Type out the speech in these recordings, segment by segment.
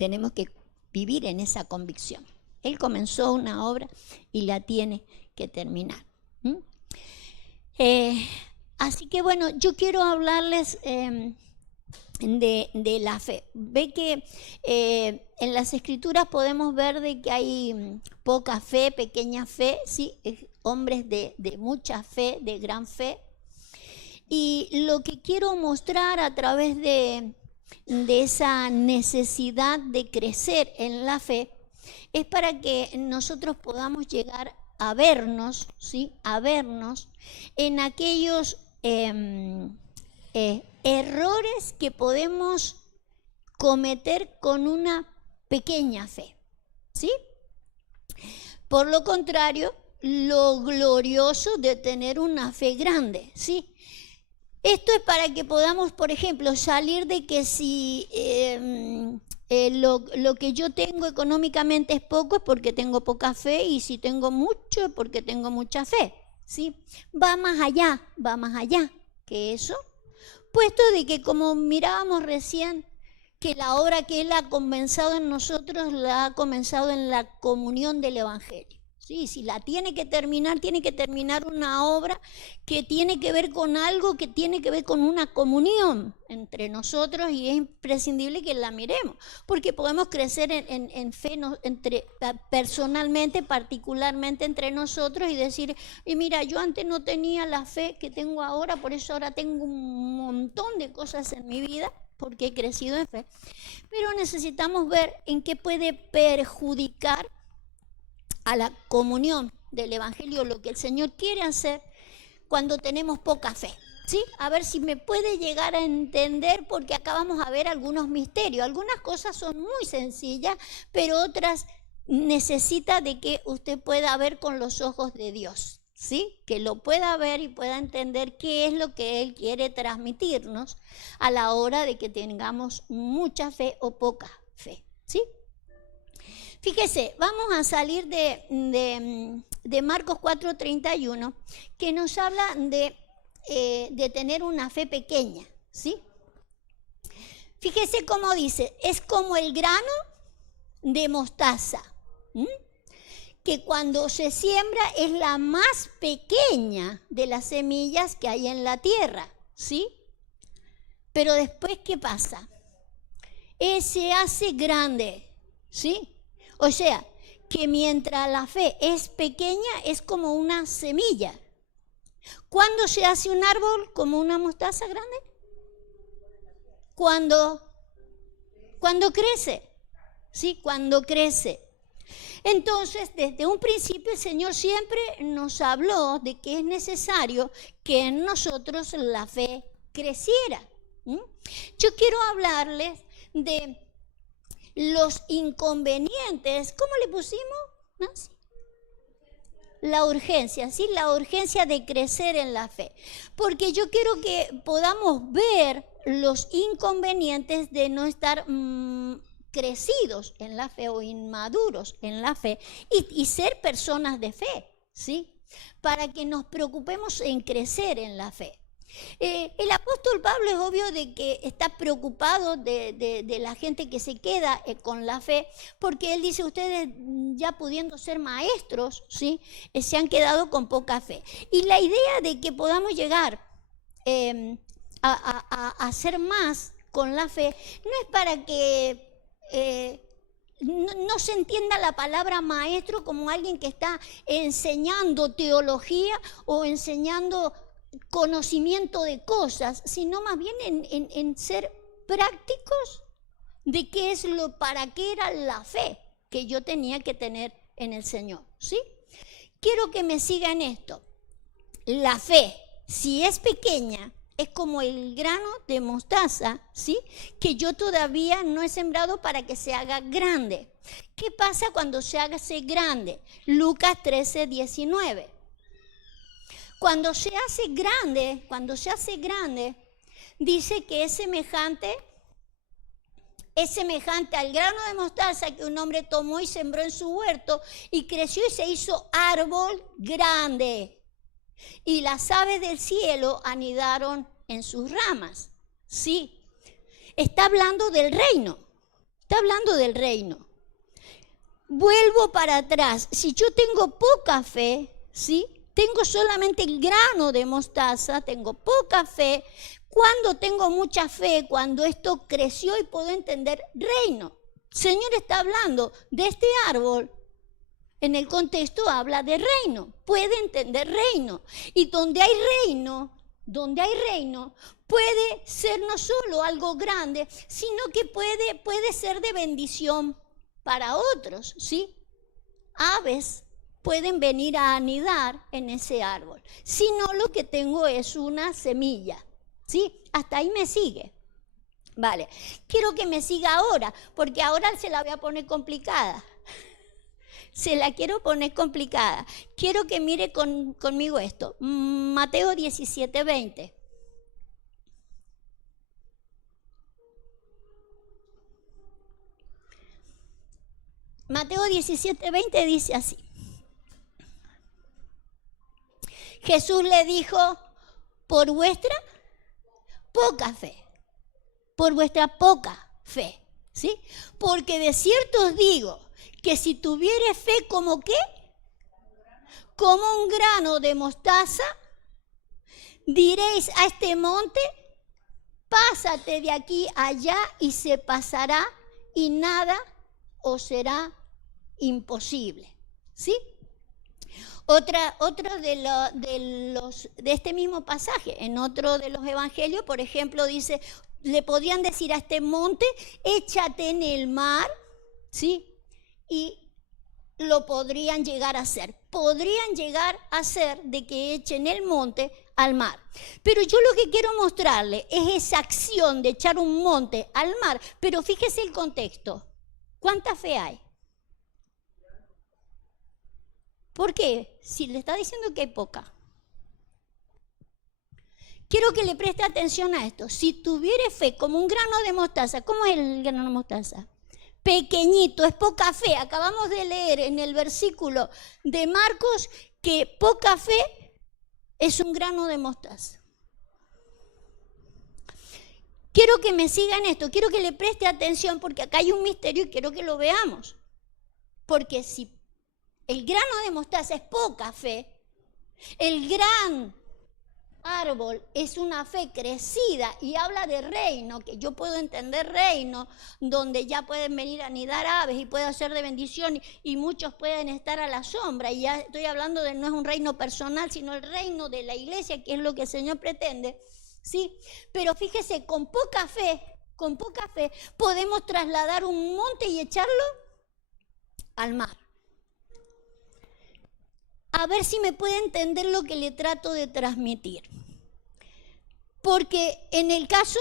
Tenemos que vivir en esa convicción. Él comenzó una obra y la tiene que terminar. Así que bueno, yo quiero hablarles de la fe. Ve que en las escrituras podemos ver de que hay poca fe, pequeña fe, ¿sí? Hombres de mucha fe, de gran fe. Y lo que quiero mostrar a través de esa necesidad de crecer en la fe es para que nosotros podamos llegar a vernos, ¿sí? A vernos en aquellos errores que podemos cometer con una pequeña fe, ¿sí? Por lo contrario, lo glorioso de tener una fe grande, ¿sí? Esto es para que podamos, por ejemplo, salir de que si lo que yo tengo económicamente es poco es porque tengo poca fe, y si tengo mucho es porque tengo mucha fe, ¿sí? Va más allá que eso, puesto de que, como mirábamos recién, que la obra que Él ha comenzado en nosotros la ha comenzado en la comunión del Evangelio. Sí, si la tiene que terminar una obra que tiene que ver con algo, que tiene que ver con una comunión entre nosotros, y es imprescindible que la miremos, porque podemos crecer en fe personalmente, particularmente entre nosotros, y decir, y mira, yo antes no tenía la fe que tengo ahora, por eso ahora tengo un montón de cosas en mi vida, porque he crecido en fe. Pero necesitamos ver en qué puede perjudicar a la comunión del Evangelio lo que el Señor quiere hacer cuando tenemos poca fe, ¿sí? A ver si me puede llegar a entender, porque acá vamos a ver algunos misterios. Algunas cosas son muy sencillas, pero otras necesita de que usted pueda ver con los ojos de Dios, ¿sí? Que lo pueda ver y pueda entender qué es lo que Él quiere transmitirnos a la hora de que tengamos mucha fe o poca fe, ¿sí? Fíjese, vamos a salir de Marcos 4:31, que nos habla de tener una fe pequeña, ¿sí? Fíjese cómo dice, es como el grano de mostaza, que cuando se siembra es la más pequeña de las semillas que hay en la tierra, ¿sí? Pero después, ¿qué pasa? Se hace grande, ¿sí? O sea, que mientras la fe es pequeña, es como una semilla. ¿Cuándo se hace un árbol como una mostaza grande? Cuando crece, ¿sí? Cuando crece. Entonces, desde un principio el Señor siempre nos habló de que es necesario que en nosotros la fe creciera. Yo quiero hablarles de los inconvenientes. ¿Cómo le pusimos? ¿No? La urgencia, ¿sí? La urgencia de crecer en la fe. Porque yo quiero que podamos ver los inconvenientes de no estar crecidos en la fe o inmaduros en la fe y ser personas de fe, ¿sí? Para que nos preocupemos en crecer en la fe. El apóstol Pablo es obvio de que está preocupado de la gente que se queda con la fe, porque él dice, ustedes ya pudiendo ser maestros, ¿sí? Se han quedado con poca fe. Y la idea de que podamos llegar a hacer más con la fe no es para que no se entienda la palabra maestro como alguien que está enseñando teología o enseñando conocimiento de cosas, sino más bien en ser prácticos de qué es para qué era la fe que yo tenía que tener en el Señor, ¿sí? Quiero que me siga en esto. La fe, si es pequeña, es como el grano de mostaza, ¿sí? Que yo todavía no he sembrado para que se haga grande. ¿Qué pasa cuando se hace grande? Lucas 13:19. Cuando se hace grande, dice que es semejante al grano de mostaza que un hombre tomó y sembró en su huerto y creció y se hizo árbol grande. Y las aves del cielo anidaron en sus ramas. Sí, está hablando del reino. Está hablando del reino. Vuelvo para atrás. Si yo tengo poca fe, ¿sí? Tengo solamente el grano de mostaza, tengo poca fe. Cuando tengo mucha fe, cuando esto creció y puedo entender reino. El Señor está hablando de este árbol. En el contexto habla de reino. Puede entender reino. Y donde hay reino, puede ser no solo algo grande, sino que puede ser de bendición para otros, ¿sí? Aves pueden venir a anidar en ese árbol. Si no, lo que tengo es una semilla, ¿sí? Hasta ahí me sigue. Vale, quiero que me siga ahora, porque ahora se la voy a poner complicada. Se la quiero poner complicada. Quiero que mire conmigo esto. Mateo 17:20. Mateo 17:20 dice así. Jesús le dijo, por vuestra poca fe, ¿sí? Porque de cierto os digo que si tuviere fe como ¿qué? Como un grano de mostaza, diréis a este monte, pásate de aquí allá y se pasará y nada os será imposible, ¿sí? Otro de este mismo pasaje, en otro de los evangelios, por ejemplo, dice, le podrían decir a este monte, échate en el mar, ¿sí? Y lo podrían llegar a hacer. Podrían llegar a hacer de que echen el monte al mar. Pero yo lo que quiero mostrarle es esa acción de echar un monte al mar. Pero fíjese el contexto. ¿Cuánta fe hay? ¿Por qué? Si le está diciendo que hay poca. Quiero que le preste atención a esto. Si tuviere fe como un grano de mostaza, ¿cómo es el grano de mostaza? Pequeñito, es poca fe. Acabamos de leer en el versículo de Marcos que poca fe es un grano de mostaza. Quiero que me sigan esto, quiero que le preste atención porque acá hay un misterio y quiero que lo veamos. Porque si el grano de mostaza es poca fe, el gran árbol es una fe crecida y habla de reino, que yo puedo entender reino, donde ya pueden venir a anidar aves y puede ser de bendición y muchos pueden estar a la sombra. Y ya estoy hablando de no es un reino personal, sino el reino de la iglesia, que es lo que el Señor pretende, ¿sí? Pero fíjese, con poca fe, podemos trasladar un monte y echarlo al mar. A ver si me puede entender lo que le trato de transmitir. Porque en el caso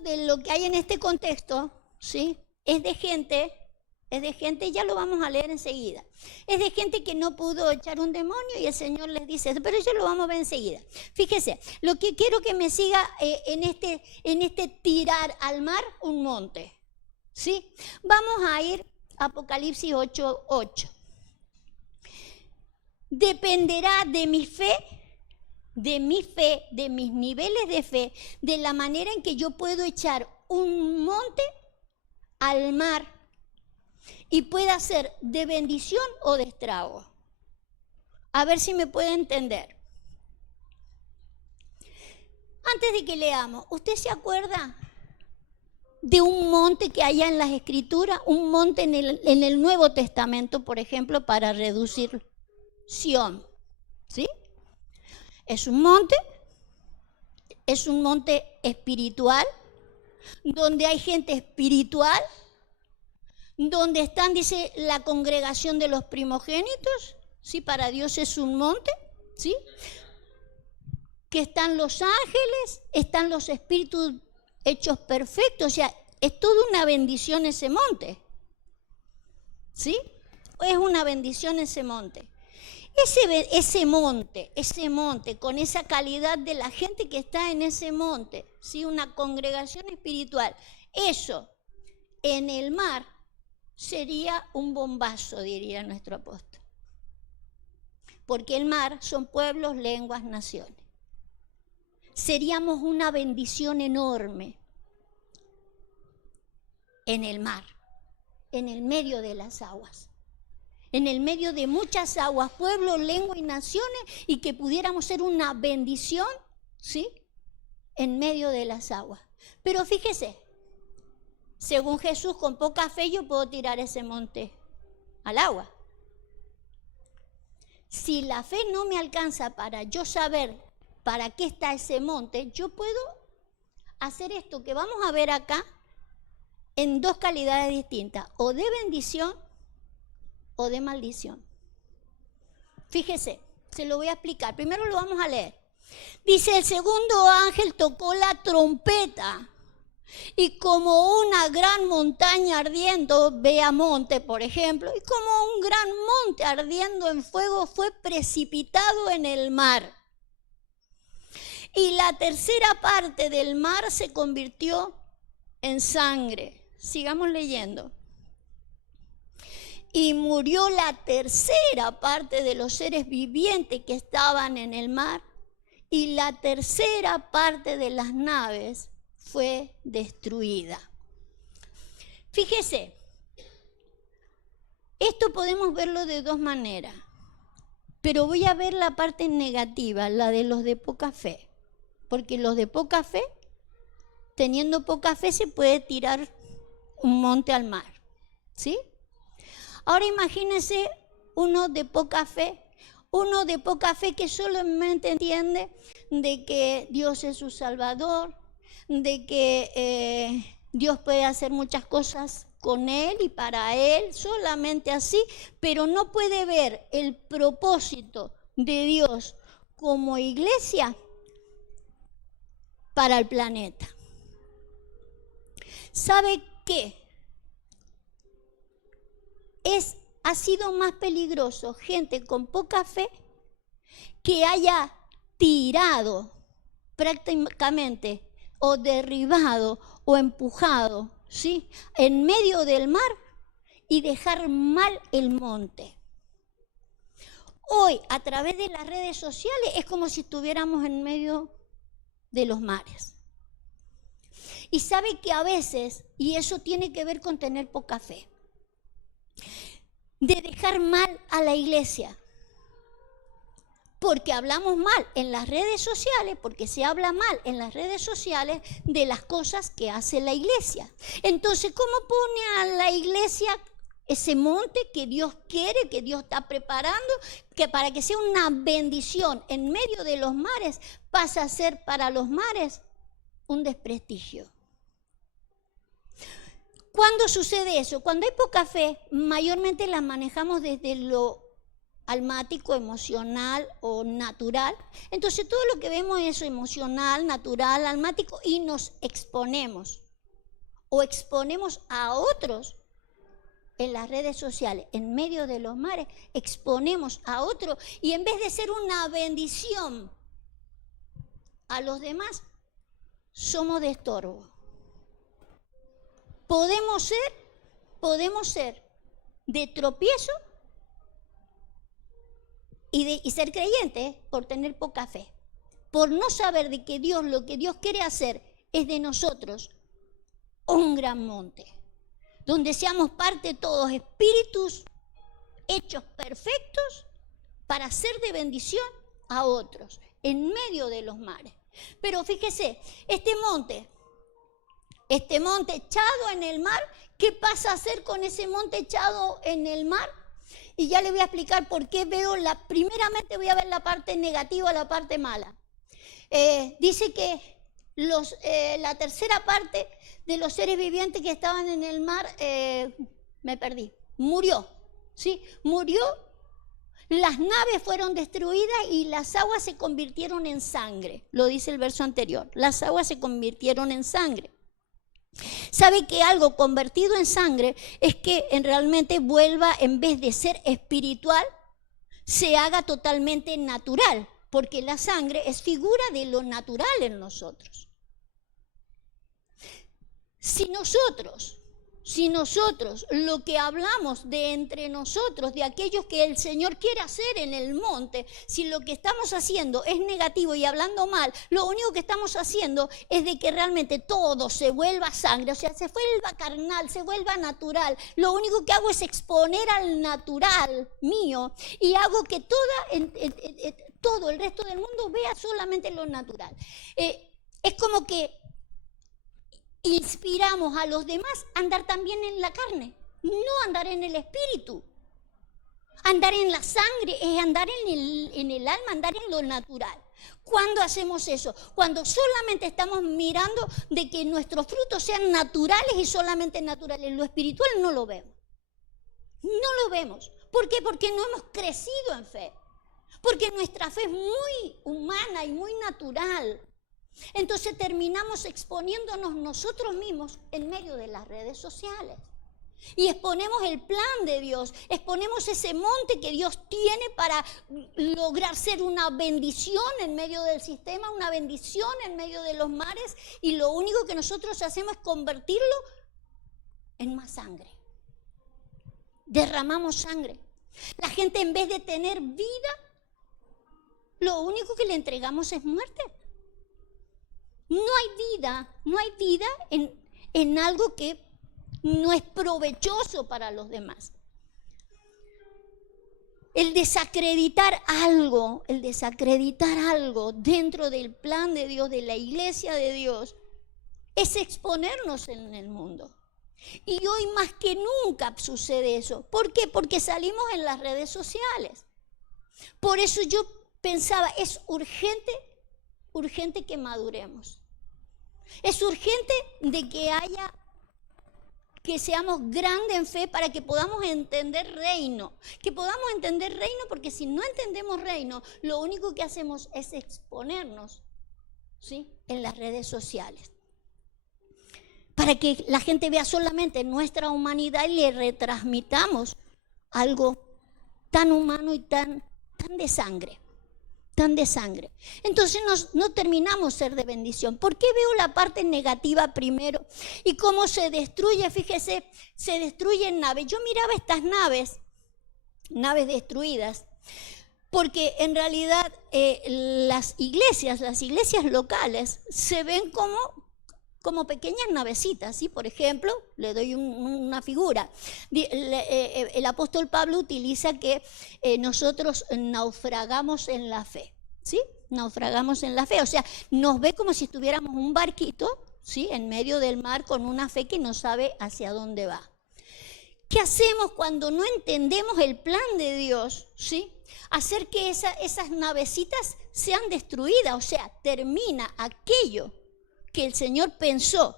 de lo que hay en este contexto, ¿sí? Es de gente, ya lo vamos a leer enseguida. Es de gente que no pudo echar un demonio y el Señor les dice eso, pero eso lo vamos a ver enseguida. Fíjese, lo que quiero que me siga en este tirar al mar un monte, ¿sí? Vamos a ir a Apocalipsis 8:8. Dependerá de mi fe, de mis niveles de fe, de la manera en que yo puedo echar un monte al mar y pueda ser de bendición o de estrago. A ver si me puede entender. Antes de que leamos, ¿usted se acuerda de un monte que haya en las Escrituras? Un monte en el Nuevo Testamento, por ejemplo, para reducirlo. Sión, ¿sí? Es un monte espiritual, donde hay gente espiritual, donde están, dice, la congregación de los primogénitos, ¿sí? Para Dios es un monte, ¿sí? Que están los ángeles, están los espíritus hechos perfectos, o sea, es toda una bendición ese monte, ¿sí? Es una bendición ese monte. Ese monte, con esa calidad de la gente que está en ese monte, ¿sí? Una congregación espiritual, eso en el mar sería un bombazo, diría nuestro apóstol. Porque el mar son pueblos, lenguas, naciones. Seríamos una bendición enorme en el mar. en el medio de las aguas. En el medio de muchas aguas, pueblos, lenguas y naciones, y que pudiéramos ser una bendición, ¿sí? En medio de las aguas. Pero fíjese, según Jesús, con poca fe yo puedo tirar ese monte al agua. Si la fe no me alcanza para yo saber para qué está ese monte, yo puedo hacer esto que vamos a ver acá en dos calidades distintas, o de bendición o de maldición. Fíjese, se lo voy a explicar. Primero lo vamos a leer. Dice, el segundo ángel tocó la trompeta y como una gran montaña ardiendo, vea monte por ejemplo, y como un gran monte ardiendo en fuego fue precipitado en el mar. Y la tercera parte del mar se convirtió en sangre. Sigamos leyendo. Y murió la tercera parte de los seres vivientes que estaban en el mar, y la tercera parte de las naves fue destruida. Fíjese, esto podemos verlo de dos maneras, pero voy a ver la parte negativa, la de los de poca fe, porque los de poca fe, teniendo poca fe, se puede tirar un monte al mar, ¿sí? Ahora imagínense uno de poca fe que solamente entiende de que Dios es su Salvador, de que Dios puede hacer muchas cosas con él y para él, solamente así, pero no puede ver el propósito de Dios como iglesia para el planeta. ¿Sabe qué? Ha sido más peligroso gente con poca fe que haya tirado prácticamente o derribado o empujado, ¿sí?, en medio del mar y dejar mal el monte. Hoy, a través de las redes sociales, es como si estuviéramos en medio de los mares. Y sabe que a veces, y eso tiene que ver con tener poca fe, de dejar mal a la iglesia, porque hablamos mal en las redes sociales, porque se habla mal en las redes sociales de las cosas que hace la iglesia. Entonces, ¿cómo pone a la iglesia ese monte que Dios quiere, que Dios está preparando, que para que sea una bendición en medio de los mares, pasa a ser para los mares un desprestigio? ¿Cuándo sucede eso? Cuando hay poca fe, mayormente la manejamos desde lo almático, emocional o natural. Entonces todo lo que vemos es emocional, natural, almático, y nos exponemos o exponemos a otros en las redes sociales, en medio de los mares, exponemos a otros y en vez de ser una bendición a los demás, somos de estorbo. Podemos ser de tropiezo y ser creyentes por tener poca fe, por no saber de que Dios, lo que Dios quiere hacer es de nosotros un gran monte, donde seamos parte todos espíritus hechos perfectos para ser de bendición a otros en medio de los mares. Pero fíjese, este monte echado en el mar, ¿qué pasa a hacer con ese monte echado en el mar? Y ya le voy a explicar por qué primeramente voy a ver la parte negativa, la parte mala. Dice que la tercera parte de los seres vivientes que estaban en el mar, me perdí, murió, ¿sí? Murió, las naves fueron destruidas y las aguas se convirtieron en sangre, lo dice el verso anterior, las aguas se convirtieron en sangre. ¿Sabe que algo convertido en sangre es que realmente vuelva, en vez de ser espiritual, se haga totalmente natural? Porque la sangre es figura de lo natural en nosotros. Si Si nosotros lo que hablamos de entre nosotros, de aquellos que el Señor quiere hacer en el monte, si lo que estamos haciendo es negativo y hablando mal, lo único que estamos haciendo es de que realmente todo se vuelva sangre, o sea, se vuelva carnal, se vuelva natural. Lo único que hago es exponer al natural mío y hago que todo el resto del mundo vea solamente lo natural. Es como que inspiramos a los demás a andar también en la carne, no andar en el espíritu. Andar en la sangre es andar en el alma, andar en lo natural. ¿Cuándo hacemos eso? Cuando solamente estamos mirando de que nuestros frutos sean naturales y solamente naturales. Lo espiritual no lo vemos. No lo vemos. ¿Por qué? Porque no hemos crecido en fe. Porque nuestra fe es muy humana y muy natural. Entonces terminamos exponiéndonos nosotros mismos en medio de las redes sociales. Y exponemos el plan de Dios, exponemos ese monte que Dios tiene para lograr ser una bendición en medio del sistema, una bendición en medio de los mares, y lo único que nosotros hacemos es convertirlo en más sangre. Derramamos sangre. La gente, en vez de tener vida, lo único que le entregamos es muerte. No hay vida en algo que no es provechoso para los demás. El desacreditar algo dentro del plan de Dios, de la iglesia de Dios, es exponernos en el mundo. Y hoy más que nunca sucede eso. ¿Por qué? Porque salimos en las redes sociales. Por eso yo pensaba, es urgente que maduremos. Es urgente de que seamos grandes en fe para que podamos entender reino. Que podamos entender reino, porque si no entendemos reino, lo único que hacemos es exponernos, ¿sí?, en las redes sociales. Para que la gente vea solamente nuestra humanidad y le retransmitamos algo tan humano y tan de sangre. Entonces no terminamos ser de bendición. ¿Por qué veo la parte negativa primero? Y cómo se destruye, fíjese, se destruyen naves. Yo miraba estas naves destruidas, porque en realidad las iglesias locales se ven como pequeñas navecitas, ¿sí? Por ejemplo, le doy una figura. El apóstol Pablo utiliza que nosotros naufragamos en la fe, ¿sí? Naufragamos en la fe, o sea, nos ve como si estuviéramos un barquito, ¿sí?, en medio del mar con una fe que no sabe hacia dónde va. ¿Qué hacemos cuando no entendemos el plan de Dios, ¿sí? Hacer que esas navecitas sean destruidas, o sea, termina aquello que el Señor pensó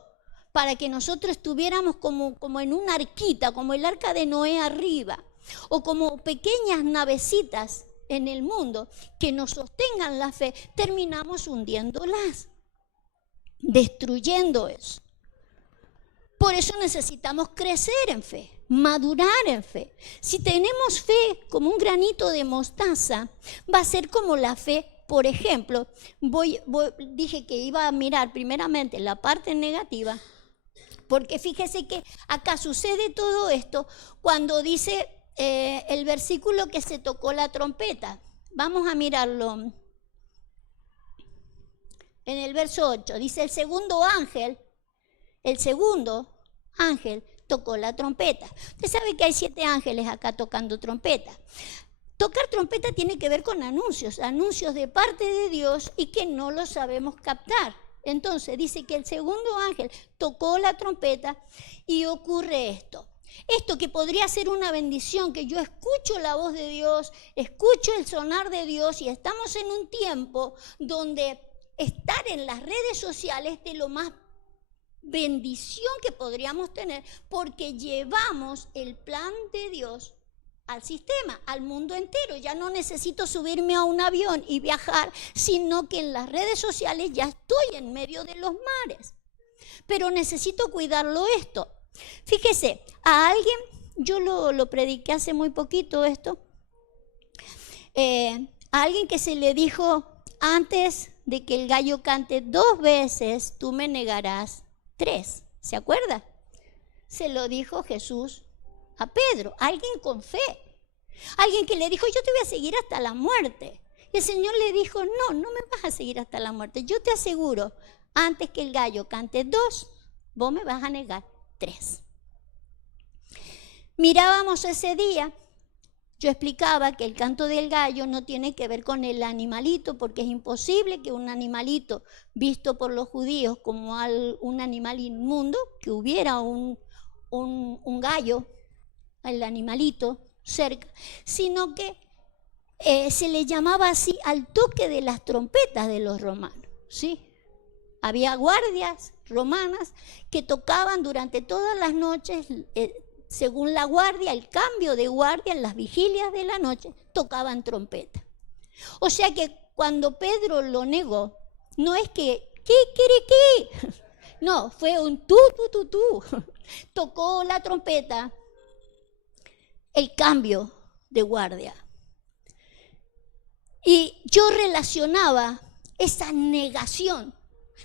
para que nosotros estuviéramos como en una arquita, como el arca de Noé arriba, o como pequeñas navecitas en el mundo que nos sostengan la fe, terminamos hundiéndolas, destruyendo eso. Por eso necesitamos crecer en fe, madurar en fe. Si tenemos fe como un granito de mostaza, va a ser como la fe. Por ejemplo, dije que iba a mirar primeramente la parte negativa, porque fíjese que acá sucede todo esto cuando dice el versículo que se tocó la trompeta. Vamos a mirarlo. En el verso 8 dice: el segundo ángel tocó la trompeta. Usted sabe que hay 7 ángeles acá tocando trompeta. Tocar trompeta tiene que ver con anuncios de parte de Dios y que no lo sabemos captar. Entonces dice que el segundo ángel tocó la trompeta y ocurre esto. Esto que podría ser una bendición, que yo escucho la voz de Dios, escucho el sonar de Dios, y estamos en un tiempo donde estar en las redes sociales es de lo más bendición que podríamos tener, porque llevamos el plan de Dios al sistema, al mundo entero. Ya no necesito subirme a un avión y viajar, sino que en las redes sociales ya estoy en medio de los mares. Pero necesito cuidarlo esto. Fíjese, a alguien, yo lo prediqué hace muy poquito esto, a alguien que se le dijo: antes de que el gallo cante 2 veces, tú me negarás 3. ¿Se acuerda? se lo dijo Jesús a Pedro, alguien con fe, alguien que le dijo, yo te voy a seguir hasta la muerte. Y el Señor le dijo, no, no me vas a seguir hasta la muerte. Yo te aseguro, antes que el gallo cante 2, vos me vas a negar 3. Mirábamos ese día, yo explicaba que el canto del gallo no tiene que ver con el animalito, porque es imposible que un animalito visto por los judíos como un animal inmundo, que hubiera un gallo, el animalito cerca, sino que se le llamaba así al toque de las trompetas de los romanos, ¿sí? Había guardias romanas que tocaban durante todas las noches, según la guardia, el cambio de guardia en las vigilias de la noche, tocaban trompeta. O sea que cuando Pedro lo negó, no es que, ¿qué? No, fue un tú. Tocó la trompeta, el cambio de guardia. Y yo relacionaba esa negación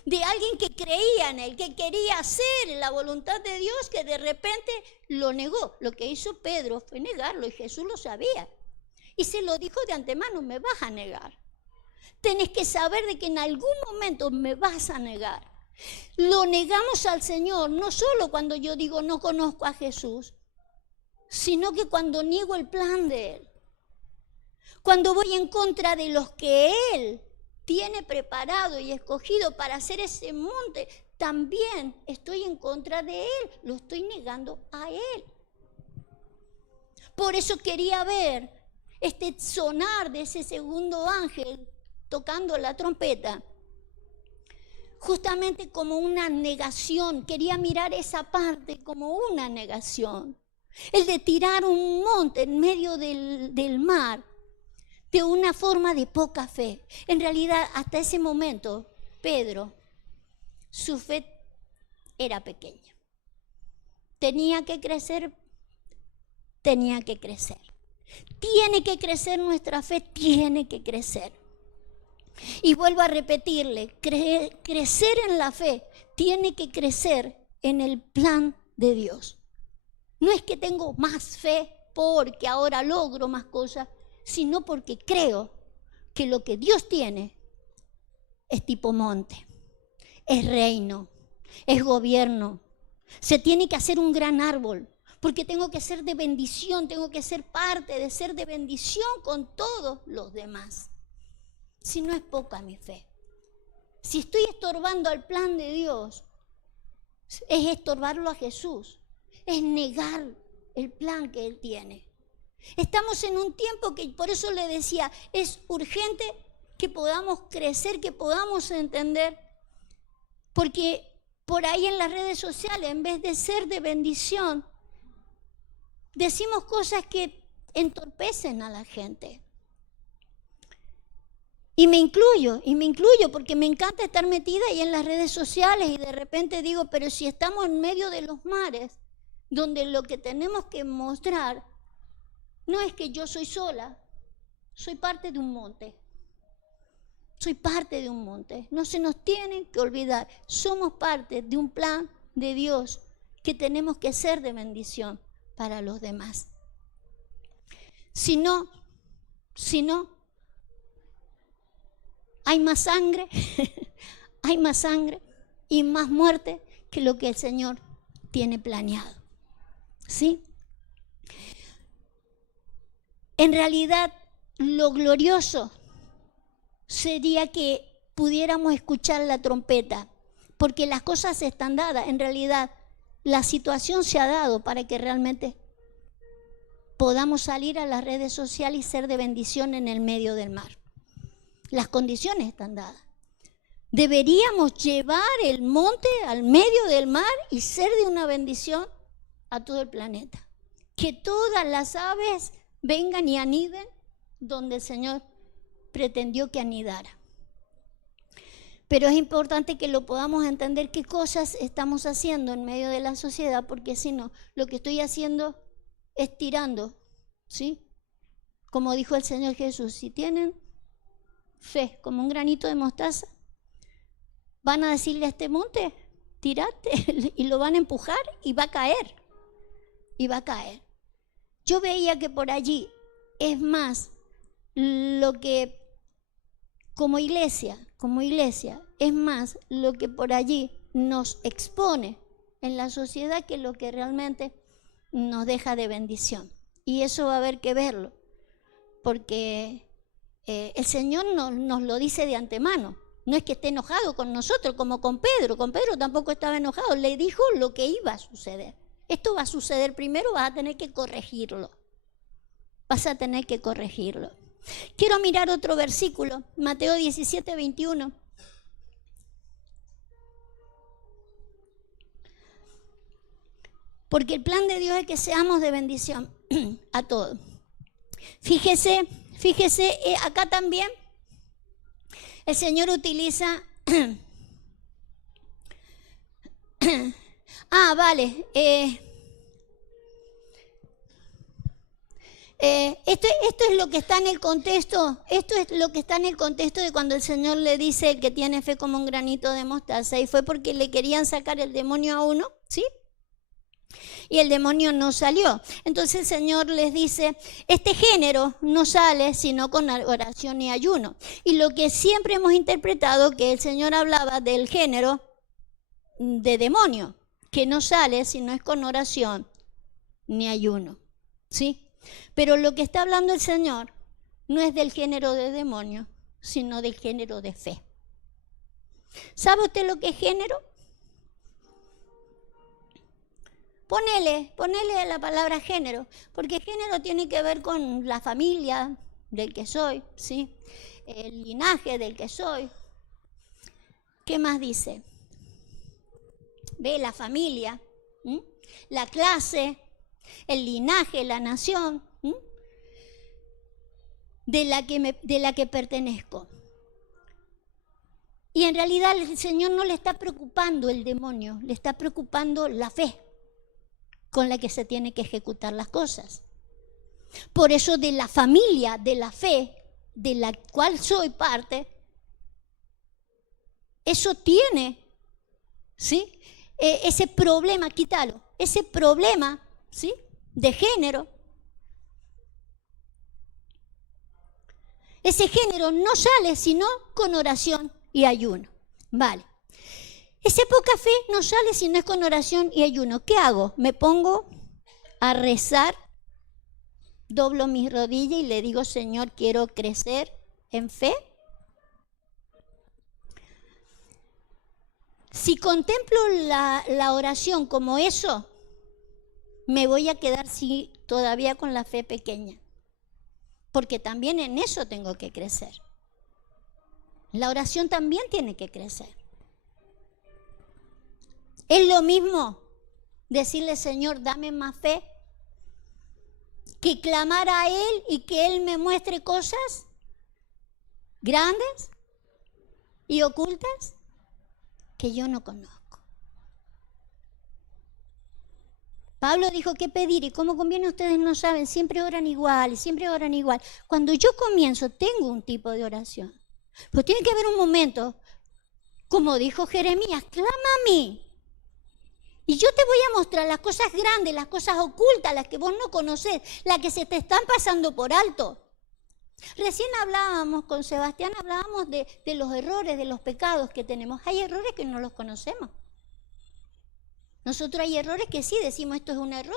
de alguien que creía en él, que quería hacer la voluntad de Dios, que de repente lo negó. Lo que hizo Pedro fue negarlo y Jesús lo sabía. Y se lo dijo de antemano, me vas a negar. Tenés que saber de que en algún momento me vas a negar. Lo negamos al Señor, no solo cuando yo digo no conozco a Jesús, sino que cuando niego el plan de Él. Cuando voy en contra de los que Él tiene preparado y escogido para hacer ese monte, también estoy en contra de Él, lo estoy negando a Él. Por eso quería ver este sonar de ese segundo ángel tocando la trompeta, justamente como una negación. Quería mirar esa parte como una negación. El de tirar un monte en medio del mar de una forma de poca fe. En realidad, hasta ese momento, Pedro, su fe era pequeña. Tenía que crecer. Tiene que crecer nuestra fe, tiene que crecer. Y vuelvo a repetirle, crecer en la fe tiene que crecer en el plan de Dios. No es que tengo más fe porque ahora logro más cosas, sino porque creo que lo que Dios tiene es tipo monte, es reino, es gobierno. Se tiene que hacer un gran árbol, porque tengo que ser de bendición, tengo que ser parte de ser de bendición con todos los demás. Si no es poca mi fe. Si estoy estorbando al plan de Dios, es estorbarlo a Jesús, es negar el plan que Él tiene. Estamos en un tiempo que, por eso le decía, es urgente que podamos crecer, que podamos entender, porque por ahí en las redes sociales, en vez de ser de bendición, decimos cosas que entorpecen a la gente. Y me incluyo porque me encanta estar metida ahí en las redes sociales y de repente digo, pero si estamos en medio de los mares, donde lo que tenemos que mostrar no es que yo soy sola, soy parte de un monte. Soy parte de un monte. No se nos tiene que olvidar, somos parte de un plan de Dios que tenemos que ser de bendición para los demás. Si no, hay más sangre, hay más sangre y más muerte que lo que el Señor tiene planeado. ¿Sí? En realidad, lo glorioso sería que pudiéramos escuchar la trompeta, porque las cosas están dadas. En realidad, la situación se ha dado para que realmente podamos salir a las redes sociales y ser de bendición en el medio del mar. Las condiciones están dadas. Deberíamos llevar el monte al medio del mar y ser de una bendición a todo el planeta. Que todas las aves vengan y aniden donde el Señor pretendió que anidara. Pero es importante que lo podamos entender qué cosas estamos haciendo en medio de la sociedad, porque si no, lo que estoy haciendo es tirando, ¿sí? Como dijo el Señor Jesús, si tienen fe como un granito de mostaza, van a decirle a este monte, tírate y lo van a empujar y va a caer. Y va a caer. Yo veía que por allí es más lo que como iglesia, es más lo que por allí nos expone en la sociedad que lo que realmente nos deja de bendición. Y eso va a haber que verlo, porque el Señor nos lo dice de antemano. No es que esté enojado con nosotros como con Pedro. Con Pedro tampoco estaba enojado. Le dijo lo que iba a suceder. Esto va a suceder primero, vas a tener que corregirlo. Vas a tener que corregirlo. Quiero mirar otro versículo, Mateo 17, 21. Porque el plan de Dios es que seamos de bendición a todos. Fíjese, acá también el Señor utiliza... vale. Esto es lo que está en el contexto. Esto es lo que está en el contexto de cuando el Señor le dice que tiene fe como un granito de mostaza. Y fue porque le querían sacar el demonio a uno, ¿sí? Y el demonio no salió. Entonces el Señor les dice, este género no sale sino con oración y ayuno. Y lo que siempre hemos interpretado, que el Señor hablaba del género de demonio, que no sale si no es con oración ni ayuno, ¿sí? Pero lo que está hablando el Señor no es del género de demonio, sino del género de fe. ¿Sabe usted lo que es género? Ponele la palabra género, porque género tiene que ver con la familia del que soy, ¿sí? El linaje del que soy. ¿Qué más dice? Ve, la familia, la clase, el linaje, la nación, de la que pertenezco. Y en realidad el Señor no le está preocupando el demonio, le está preocupando la fe con la que se tiene que ejecutar las cosas. Por eso de la familia, de la fe, de la cual soy parte, eso tiene, ¿sí? Ese problema, quítalo, ese problema, ¿sí? De género. Ese género no sale sino con oración y ayuno. Vale. Esa poca fe no sale si no es con oración y ayuno. ¿Qué hago? Me pongo a rezar, doblo mis rodillas y le digo, Señor, quiero crecer en fe. Si contemplo la oración como eso, me voy a quedar todavía con la fe pequeña. Porque también en eso tengo que crecer. La oración también tiene que crecer. Es lo mismo decirle, Señor, dame más fe, que clamar a Él y que Él me muestre cosas grandes y ocultas que yo no conozco. Pablo dijo, ¿qué pedir? Y como conviene ustedes no saben, siempre oran igual, siempre oran igual. Cuando yo comienzo, tengo un tipo de oración. Pues tiene que haber un momento, como dijo Jeremías, clama a mí. Y yo te voy a mostrar las cosas grandes, las cosas ocultas, las que vos no conocés, las que se te están pasando por alto. Recién hablábamos con Sebastián, hablábamos de los errores, de los pecados que tenemos. Hay errores que no los conocemos. Nosotros hay errores que sí decimos, esto es un error,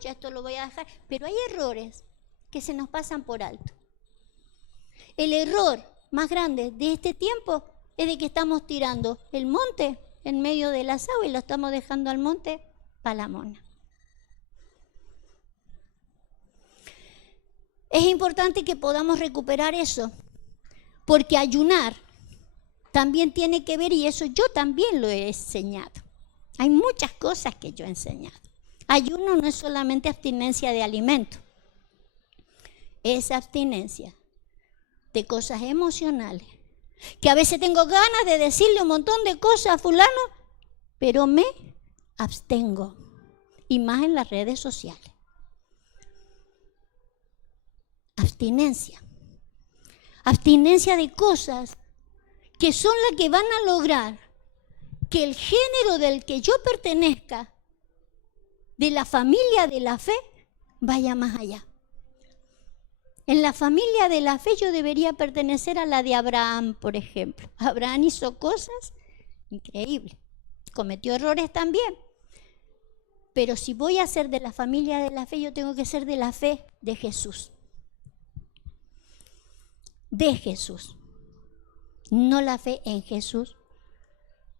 ya esto lo voy a dejar. Pero hay errores que se nos pasan por alto. El error más grande de este tiempo es de que estamos tirando el monte en medio de las aguas y lo estamos dejando al monte para la mona. Es importante que podamos recuperar eso, porque ayunar también tiene que ver, y eso yo también lo he enseñado. Hay muchas cosas que yo he enseñado. Ayuno no es solamente abstinencia de alimento, es abstinencia de cosas emocionales. Que a veces tengo ganas de decirle un montón de cosas a fulano, pero me abstengo. Y más en las redes sociales. Abstinencia. Abstinencia de cosas que son las que van a lograr que el género del que yo pertenezca, de la familia de la fe, vaya más allá. En la familia de la fe yo debería pertenecer a la de Abraham, por ejemplo. Abraham hizo cosas increíbles, cometió errores también. Pero si voy a ser de la familia de la fe, yo tengo que ser de la fe de Jesús. De Jesús. No la fe en Jesús,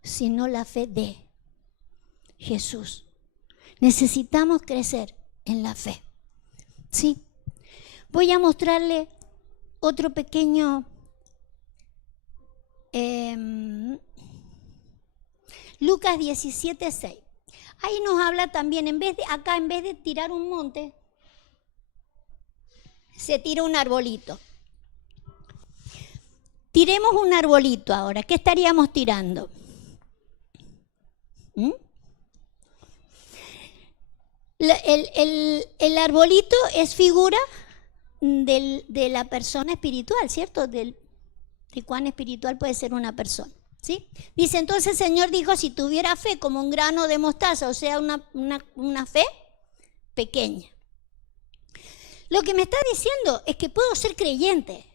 sino la fe de Jesús. Necesitamos crecer en la fe. ¿Sí? Voy a mostrarle otro pequeño... Lucas 17:6. Ahí nos habla también, en vez de tirar un monte, se tira un arbolito. Tiremos un arbolito ahora. ¿Qué estaríamos tirando? El arbolito es figura de la persona espiritual, ¿cierto? De cuán espiritual puede ser una persona, ¿sí? Dice, entonces el Señor dijo, si tuviera fe como un grano de mostaza, o sea, una fe pequeña. Lo que me está diciendo es que puedo ser creyente.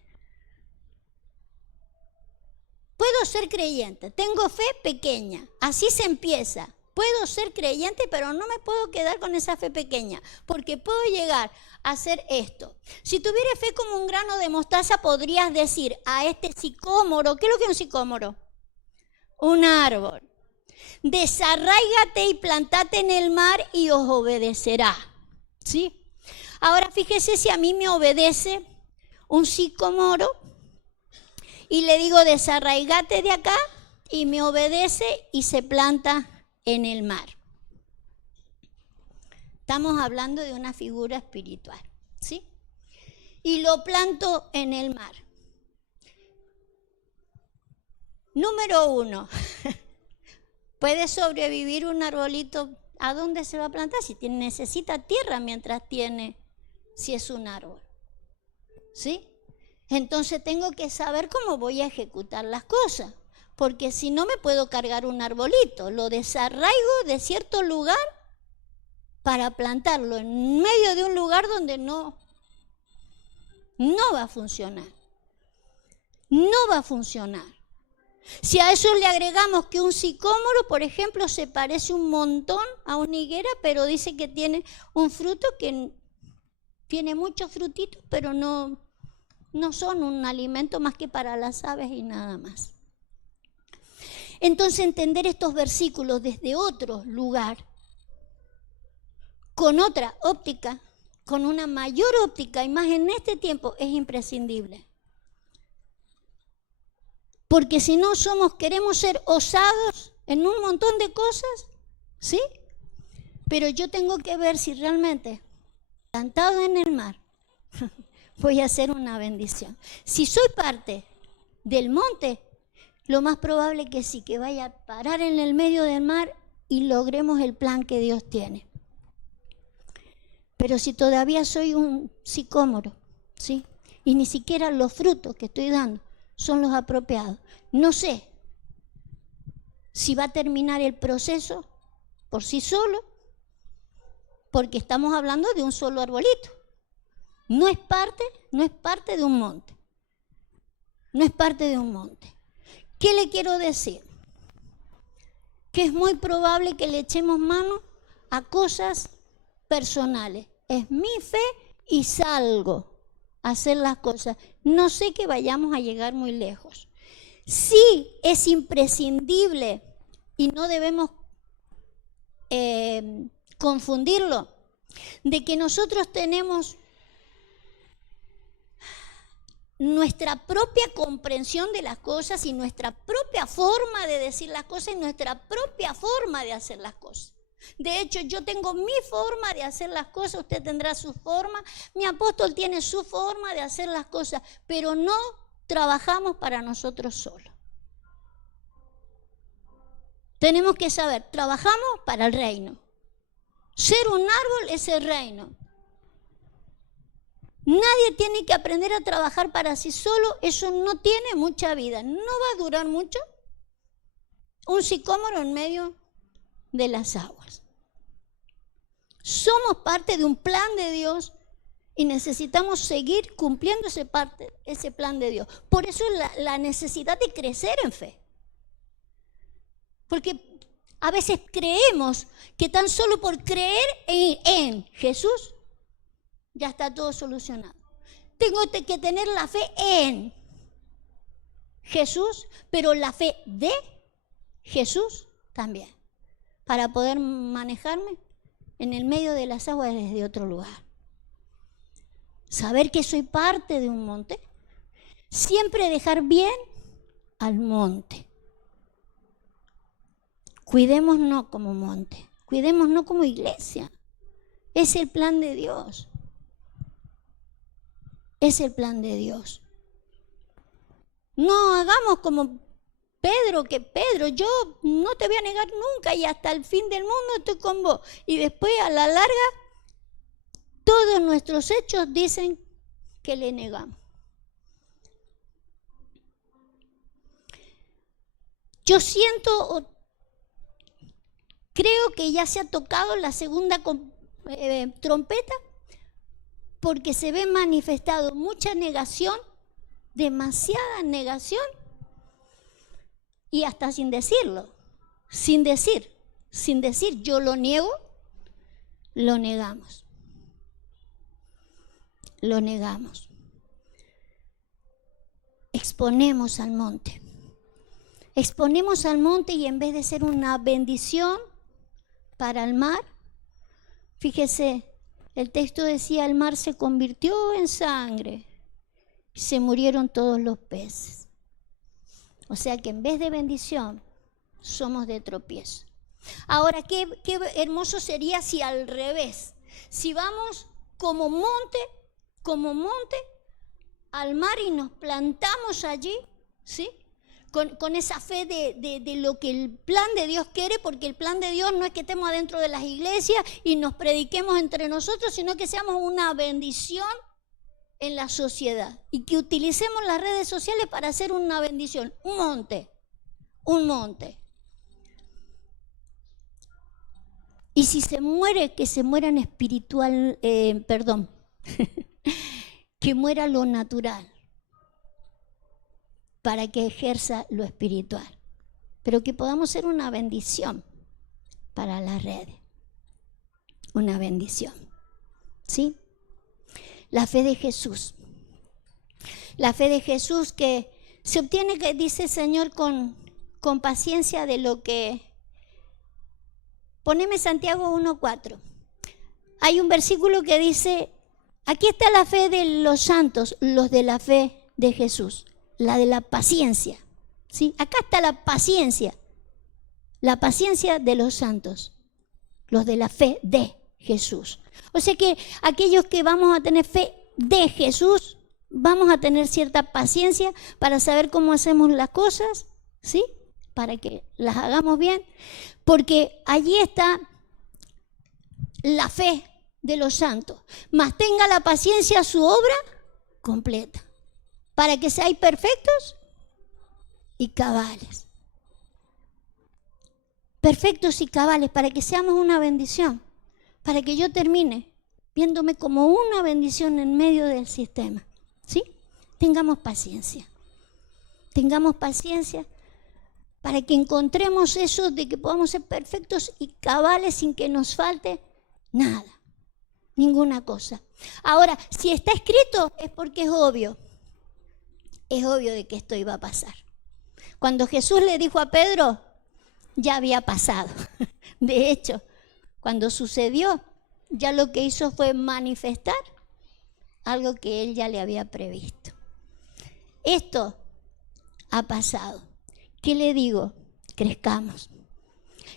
Puedo ser creyente, tengo fe pequeña, así se empieza. Puedo ser creyente, pero no me puedo quedar con esa fe pequeña, porque puedo llegar a hacer esto. Si tuviera fe como un grano de mostaza, podrías decir a este sicómoro, ¿qué es lo que es un sicómoro? Un árbol. Desarráigate y plantate en el mar y os obedecerá. ¿Sí? Ahora fíjese si a mí me obedece un sicómoro y le digo desarraigate de acá y me obedece y se planta en el mar. Estamos hablando de una figura espiritual, ¿sí? Y lo planto en el mar. Número 1. ¿Puede sobrevivir un arbolito? ¿A dónde se va a plantar? Si necesita tierra si es un árbol, ¿sí? Entonces tengo que saber cómo voy a ejecutar las cosas, porque si no me puedo cargar un arbolito, lo desarraigo de cierto lugar para plantarlo en medio de un lugar donde no va a funcionar. No va a funcionar. Si a eso le agregamos que un sicómoro, por ejemplo, se parece un montón a una higuera, pero dice que tiene un fruto que tiene muchos frutitos, pero no son un alimento más que para las aves y nada más. Entonces entender estos versículos desde otro lugar, con otra óptica, con una mayor óptica y más en este tiempo es imprescindible. Porque si no queremos ser osados en un montón de cosas, ¿sí? Pero yo tengo que ver si realmente, plantado en el mar, voy a hacer una bendición. Si soy parte del monte, lo más probable que sí, que vaya a parar en el medio del mar y logremos el plan que Dios tiene. Pero si todavía soy un sicómoro, ¿sí? Y ni siquiera los frutos que estoy dando son los apropiados, no sé si va a terminar el proceso por sí solo, porque estamos hablando de un solo arbolito. No es parte de un monte. No es parte de un monte. ¿Qué le quiero decir? Que es muy probable que le echemos mano a cosas personales. Es mi fe y salgo a hacer las cosas. No sé que vayamos a llegar muy lejos. Sí es imprescindible y no debemos confundirlo, de que nosotros tenemos nuestra propia comprensión de las cosas y nuestra propia forma de decir las cosas y nuestra propia forma de hacer las cosas. De hecho, yo tengo mi forma de hacer las cosas, usted tendrá su forma, mi apóstol tiene su forma de hacer las cosas, pero no trabajamos para nosotros solos. Tenemos que saber, trabajamos para el reino. Ser un árbol es el reino. Nadie tiene que aprender a trabajar para sí solo, eso no tiene mucha vida, no va a durar mucho. un sicómoro en medio de las aguas. Somos parte de un plan de Dios y necesitamos seguir cumpliendo ese plan de Dios. Por eso la necesidad de crecer en fe. Porque a veces creemos que tan solo por creer en Jesús ya está todo solucionado. Tengo que tener la fe en Jesús, pero la fe de Jesús también, para poder manejarme en el medio de las aguas desde otro lugar. Saber que soy parte de un monte, siempre dejar bien al monte. Cuidémonos como monte, cuidémonos como iglesia. Es el plan de Dios. Es el plan de Dios. No hagamos como Pedro, que Pedro, yo no te voy a negar nunca y hasta el fin del mundo estoy con vos. Y después a la larga, todos nuestros hechos dicen que le negamos. Yo siento, creo que ya se ha tocado la segunda trompeta, porque se ve manifestado mucha negación, demasiada negación, y hasta sin decirlo, sin decir, yo lo niego, lo negamos. Lo negamos. Exponemos al monte. Exponemos al monte y en vez de ser una bendición para el mar, fíjese, el texto decía, el mar se convirtió en sangre y se murieron todos los peces. O sea que en vez de bendición, somos de tropiezo. Ahora, qué hermoso sería si al revés, si vamos como monte al mar y nos plantamos allí, ¿sí? Con esa fe de lo que el plan de Dios quiere, porque el plan de Dios no es que estemos adentro de las iglesias y nos prediquemos entre nosotros, sino que seamos una bendición en la sociedad y que utilicemos las redes sociales para hacer una bendición, un monte. Y si se muere, que se mueran espiritual, que muera lo natural, para que ejerza lo espiritual, pero que podamos ser una bendición para las redes, una bendición, ¿sí? La fe de Jesús que se obtiene, que dice el Señor, con paciencia de lo que... Poneme Santiago 1:4. Hay un versículo que dice, aquí está la fe de los santos, los de la fe de Jesús. La de la paciencia, ¿sí? Acá está la paciencia de los santos, los de la fe de Jesús. O sea que aquellos que vamos a tener fe de Jesús, vamos a tener cierta paciencia para saber cómo hacemos las cosas, ¿sí? Para que las hagamos bien, porque allí está la fe de los santos, más tenga la paciencia su obra completa, para que seáis perfectos y cabales. Perfectos y cabales, para que seamos una bendición, para que yo termine viéndome como una bendición en medio del sistema, ¿sí? Tengamos paciencia para que encontremos eso de que podamos ser perfectos y cabales sin que nos falte nada, ninguna cosa. Ahora, si está escrito es porque es obvio de que esto iba a pasar. Cuando Jesús le dijo a Pedro, ya había pasado. De hecho, cuando sucedió, ya lo que hizo fue manifestar algo que él ya le había previsto. Esto ha pasado. ¿Qué le digo? Crezcamos.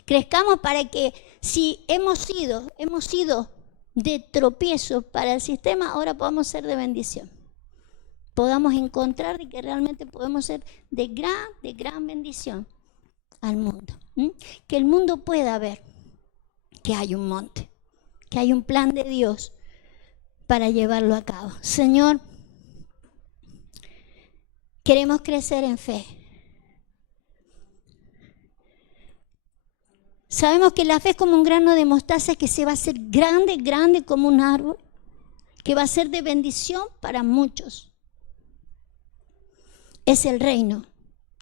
Crezcamos para que si hemos sido de tropiezo para el sistema, ahora podamos ser de bendición. Podamos encontrar de que realmente podemos ser de gran bendición al mundo. Que el mundo pueda ver que hay un monte, que hay un plan de Dios para llevarlo a cabo. Señor, queremos crecer en fe. Sabemos que la fe es como un grano de mostaza que se va a hacer grande, grande como un árbol, que va a ser de bendición para muchos. Es el reino,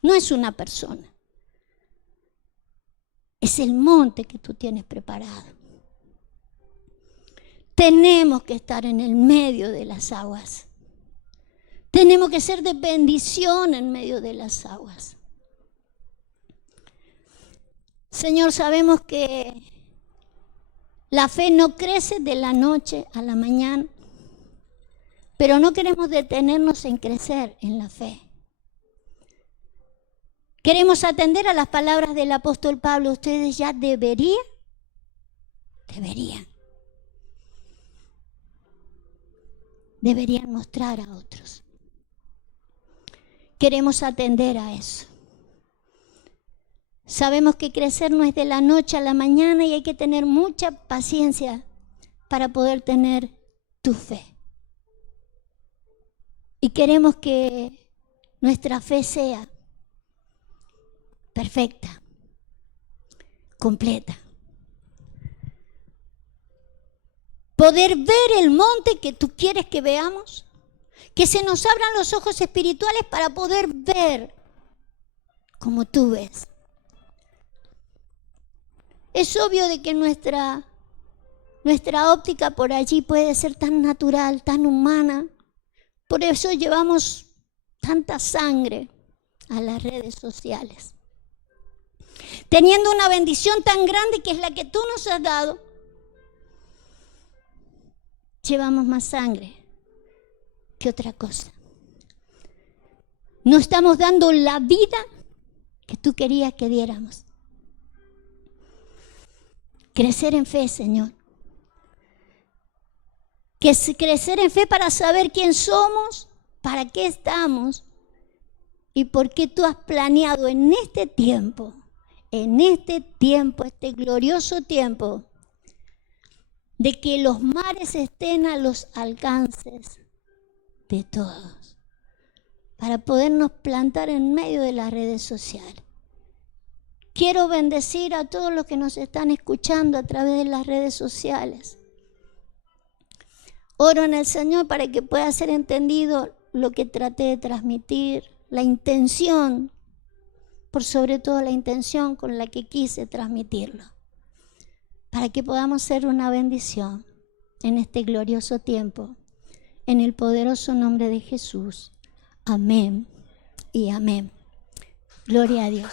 no es una persona. Es el monte que tú tienes preparado. Tenemos que estar en el medio de las aguas. Tenemos que ser de bendición en medio de las aguas. Señor, sabemos que la fe no crece de la noche a la mañana, pero no queremos detenernos en crecer en la fe. Queremos atender a las palabras del apóstol Pablo. Ustedes ya deberían mostrar a otros. Queremos atender a eso. Sabemos que crecer no es de la noche a la mañana y hay que tener mucha paciencia para poder tener tu fe. Y queremos que nuestra fe sea perfecta, completa. Poder ver el monte que tú quieres que veamos, que se nos abran los ojos espirituales para poder ver como tú ves. Es obvio de que nuestra óptica por allí puede ser tan natural, tan humana. Por eso llevamos tanta sangre a las redes sociales. Teniendo una bendición tan grande que es la que tú nos has dado, llevamos más sangre que otra cosa. No estamos dando la vida que tú querías que diéramos. Crecer en fe, Señor. Que crecer en fe para saber quién somos, para qué estamos y por qué tú has planeado en este tiempo, este glorioso tiempo, de que los mares estén a los alcances de todos, para podernos plantar en medio de las redes sociales. Quiero bendecir a todos los que nos están escuchando a través de las redes sociales. Oro en el Señor para que pueda ser entendido lo que traté de transmitir, la intención, por sobre todo la intención con la que quise transmitirlo, para que podamos ser una bendición en este glorioso tiempo, en el poderoso nombre de Jesús. Amén y amén. Gloria a Dios.